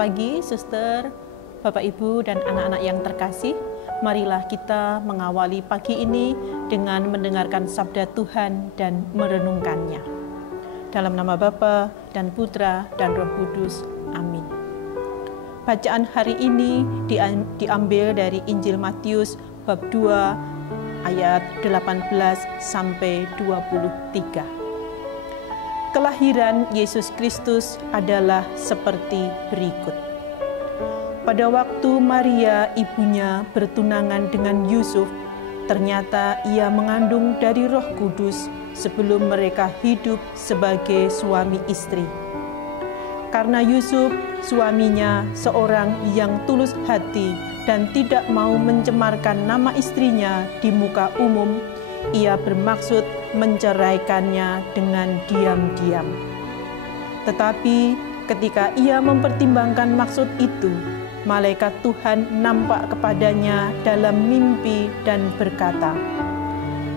pagi, suster, Bapak, Ibu, dan anak-anak yang terkasih. Marilah kita mengawali pagi ini dengan mendengarkan sabda Tuhan dan merenungkannya. Dalam nama Bapa dan Putra dan Roh Kudus. Amin. Bacaan hari ini diambil dari Injil Matius bab 2 ayat 18 sampai 23. Kelahiran Yesus Kristus adalah seperti berikut. Pada waktu Maria ibunya bertunangan dengan Yusuf, ternyata ia mengandung dari Roh Kudus sebelum mereka hidup sebagai suami istri. Karena Yusuf, suaminya, seorang yang tulus hati dan tidak mau mencemarkan nama istrinya di muka umum, ia bermaksud menceraikannya dengan diam-diam. Tetapi ketika ia mempertimbangkan maksud itu, malaikat Tuhan nampak kepadanya dalam mimpi dan berkata,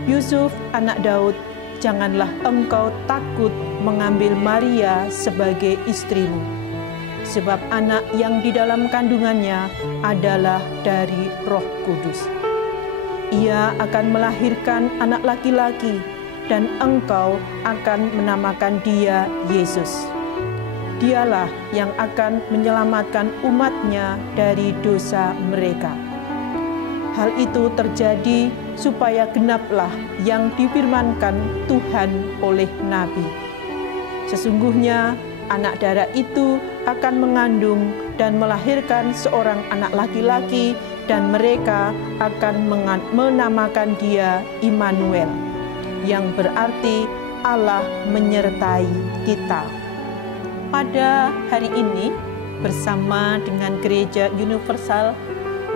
"Yusuf, anak Daud, janganlah engkau takut mengambil Maria sebagai istrimu, sebab anak yang di dalam kandungannya adalah dari Roh Kudus. Ia akan melahirkan anak laki-laki, dan engkau akan menamakan dia Yesus. Dialah yang akan menyelamatkan umatnya dari dosa mereka." Hal itu terjadi supaya genaplah yang difirmankan Tuhan oleh Nabi. "Sesungguhnya anak darah itu akan mengandung dan melahirkan seorang anak laki-laki, dan mereka akan menamakan dia Immanuel, yang berarti Allah menyertai kita." Pada hari ini, bersama dengan Gereja Universal,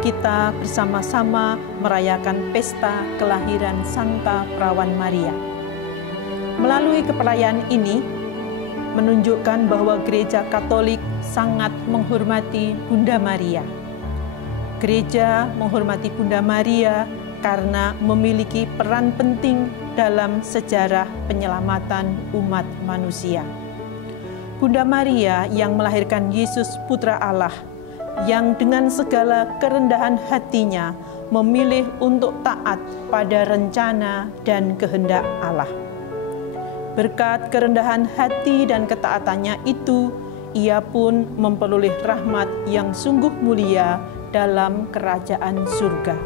kita bersama-sama merayakan pesta kelahiran Santa Perawan Maria. Melalui keperayaan ini, menunjukkan bahwa Gereja Katolik sangat menghormati Bunda Maria. Gereja menghormati Bunda Maria karena memiliki peran penting dalam sejarah penyelamatan umat manusia. Bunda Maria yang melahirkan Yesus Putra Allah, yang dengan segala kerendahan hatinya memilih untuk taat pada rencana dan kehendak Allah. Berkat kerendahan hati dan ketaatannya itu, ia pun memperoleh rahmat yang sungguh mulia dalam kerajaan surga.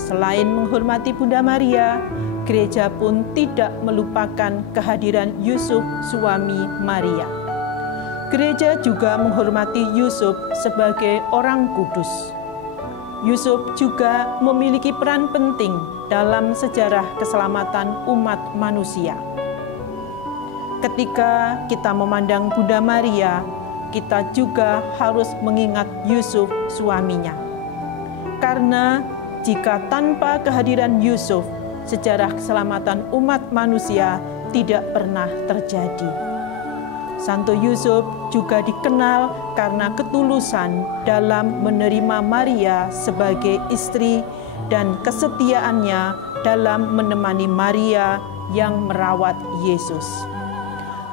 Selain menghormati Bunda Maria, gereja pun tidak melupakan kehadiran Yusuf, suami Maria. Gereja juga menghormati Yusuf sebagai orang kudus. Yusuf juga memiliki peran penting dalam sejarah keselamatan umat manusia. Ketika kita memandang Bunda Maria, kita juga harus mengingat Yusuf, suaminya. Karena jika tanpa kehadiran Yusuf, sejarah keselamatan umat manusia tidak pernah terjadi. Santo Yusuf juga dikenal karena ketulusan dalam menerima Maria sebagai istri dan kesetiaannya dalam menemani Maria yang merawat Yesus.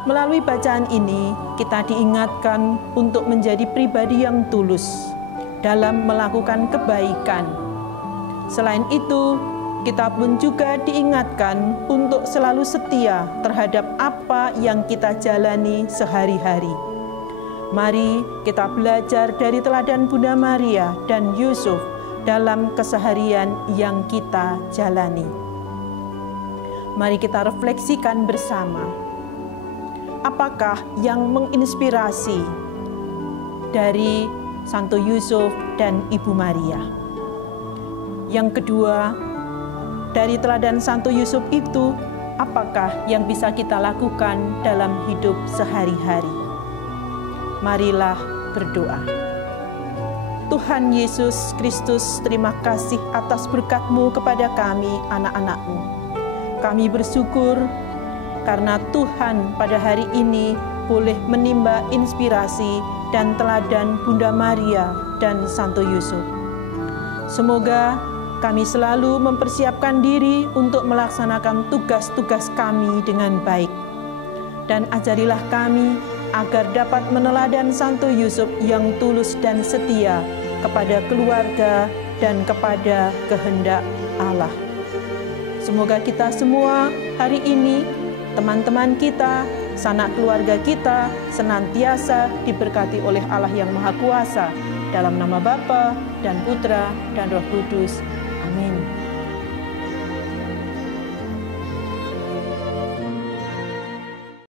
Melalui bacaan ini, kita diingatkan untuk menjadi pribadi yang tulus dalam melakukan kebaikan. Selain itu, kita pun juga diingatkan untuk selalu setia terhadap apa yang kita jalani sehari-hari. Mari kita belajar dari teladan Bunda Maria dan Yusuf dalam keseharian yang kita jalani. Mari kita refleksikan bersama. Apakah yang menginspirasi dari Santo Yusuf dan Ibu Maria? Yang kedua, dari teladan Santo Yusuf itu, apakah yang bisa kita lakukan dalam hidup sehari-hari? Marilah berdoa. Tuhan Yesus Kristus, terima kasih atas berkat-Mu kepada kami, anak-anak-Mu. Kami bersyukur karena Tuhan pada hari ini boleh menimba inspirasi dan teladan Bunda Maria dan Santo Yusuf. Semoga kami selalu mempersiapkan diri untuk melaksanakan tugas-tugas kami dengan baik. Dan ajarilah kami agar dapat meneladan Santo Yusuf yang tulus dan setia kepada keluarga dan kepada kehendak Allah. Semoga kita semua hari ini, teman-teman kita, sanak keluarga kita senantiasa diberkati oleh Allah yang Maha Kuasa, dalam nama Bapa dan Putra dan Roh Kudus. Amin.